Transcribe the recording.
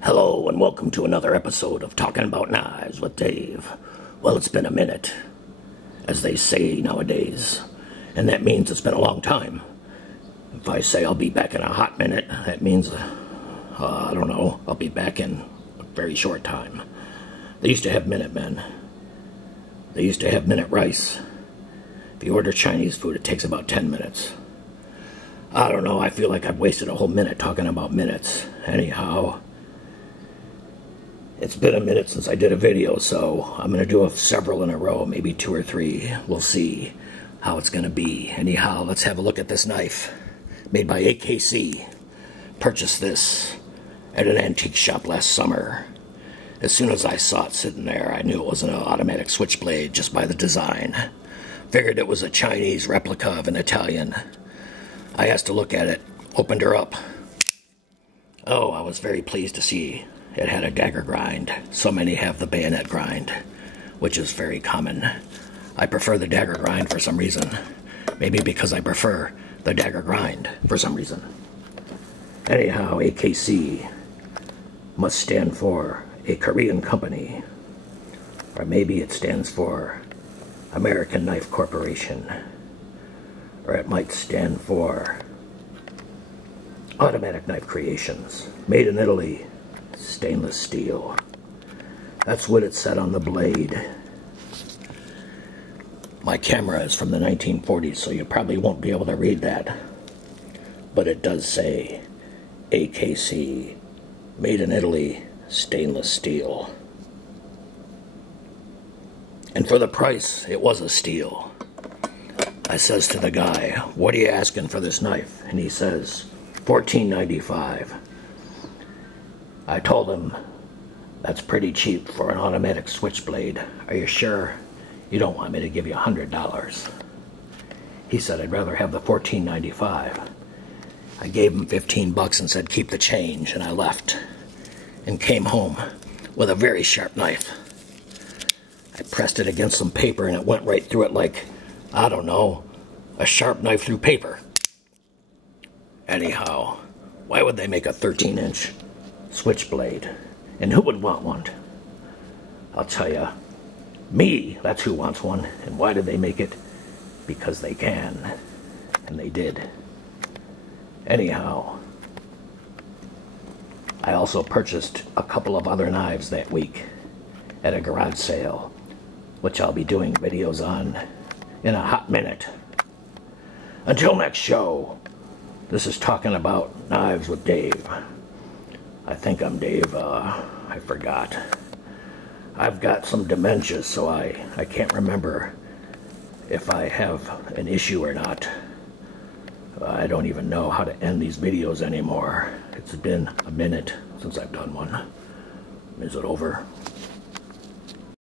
Hello and welcome to another episode of Talking About Knives with Dave. Well, it's been a minute, as they say nowadays, and that means it's been a long time. If I say I'll be back in a hot minute, that means, I don't know, I'll be back in a very short time. They used to have Minutemen. They used to have Minute Rice. If you order Chinese food, it takes about 10 minutes. I don't know, I feel like I've wasted a whole minute talking about minutes. Anyhow, it's been a minute since I did a video, so I'm going to do several in a row, maybe 2 or 3. We'll see how it's going to be. Anyhow, let's have a look at this knife, made by AKC. Purchased this at an antique shop last summer. As soon as I saw it sitting there, I knew it was an automatic switchblade just by the design. Figured it was a Chinese replica of an Italian. I asked to look at it, opened her up. Oh, I was very pleased to see it had a dagger grind. So many have the bayonet grind, which is very common. I prefer the dagger grind for some reason. Maybe because I prefer the dagger grind for some reason. Anyhow, AKC must stand for a Korean company. Or maybe it stands for American Knife Corporation. Or it might stand for Automatic Knife Creations. Made in Italy. Stainless steel. That's what it said on the blade. My camera is from the 1940s, so you probably won't be able to read that. But it does say AKC, made in Italy, stainless steel. And for the price, it was a steal. I says to the guy, "What are you asking for this knife?" And he says, $14.95. I told him, "That's pretty cheap for an automatic switchblade. Are you sure you don't want me to give you $100? He said, "I'd rather have the $14.95. I gave him $15 and said, "Keep the change," and I left and came home with a very sharp knife. I pressed it against some paper and it went right through it like, I don't know, a sharp knife through paper. Anyhow, why would they make a 13-inch switchblade? And who would want one? I'll tell you, me, that's who wants one. And why did they make it? Because they can. And they did. Anyhow, I also purchased a couple of other knives that week at a garage sale, which I'll be doing videos on in a hot minute. Until next show, this is Talking About Knives with Dave. I think I'm Dave, I forgot. I've got some dementia, so I can't remember if I have an issue or not. I don't even know how to end these videos anymore. It's been a minute since I've done one. Is it over?